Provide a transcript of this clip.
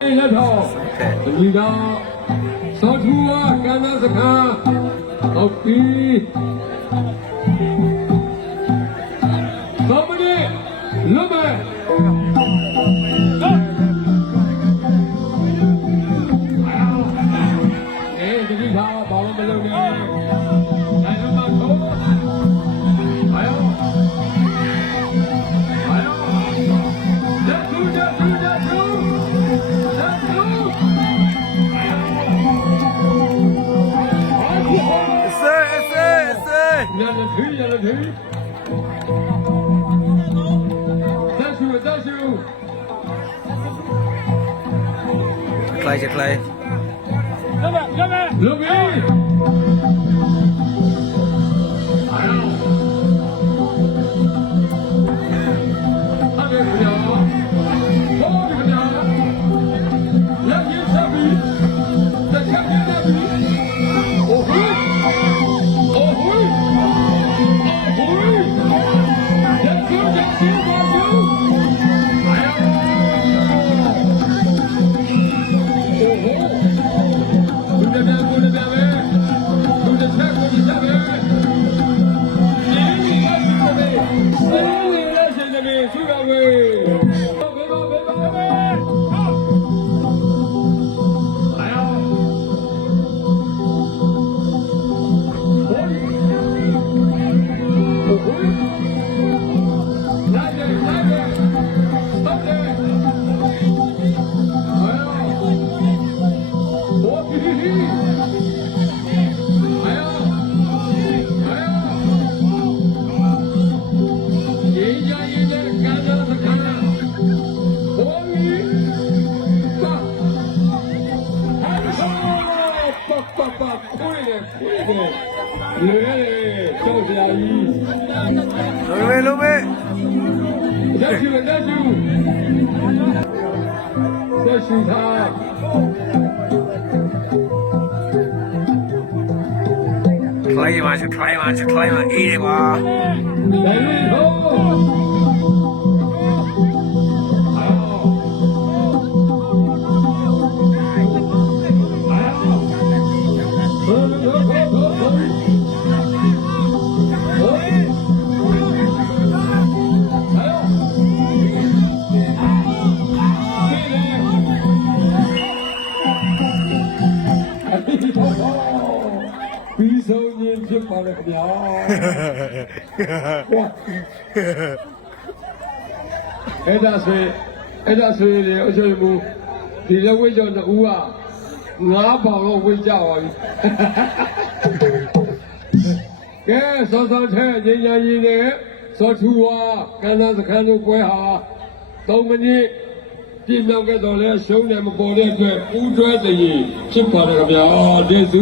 လက်ထောက်ဒီတော့သောထူဝါကန္နာစခန်းဟုတ်ပြီသောမကြီးလွတ်မယ်ဒီကိစ္စဘာမှမလုပ်နဲ့နိုင်တော့မှတော့လက်ထူလက်ထူလက်ထူညနေခင်းညနေခင်းတက်ရှူคลายจะคลายลุกอีฮัลโหลขยับโอ้ยขยับလက်ရင်းချက်ပြီးတစ်ချက်ပြတ်ပြီးโอ้โห路呗。တက်ရှူထားคลายมาจะคลายมาเอ๋วะได้เลยโပြီးဆုံးရင်ဖြစ်ပါလေခင်ဗျာအဲ့ဒါဆိုရင်အချို့မျိုးဒီလက်ဝိတ်ကျော်တူက9ပေါင်တော့ဝိတ်ကြပါပြီကဲစောစောထဲငြိမ်းချမ်းရေးနဲ့စောထူဝါကန္နာစခန်းတို့ပွဲဟာ3မိနစ်ပြည့်မြောက်ခဲ့တော့လဲရှုံးတယ်မပေါ်တဲ့အတွက်ပူးတွဲတည်ဖြစ်ပါလေခင်ဗျာဒေစု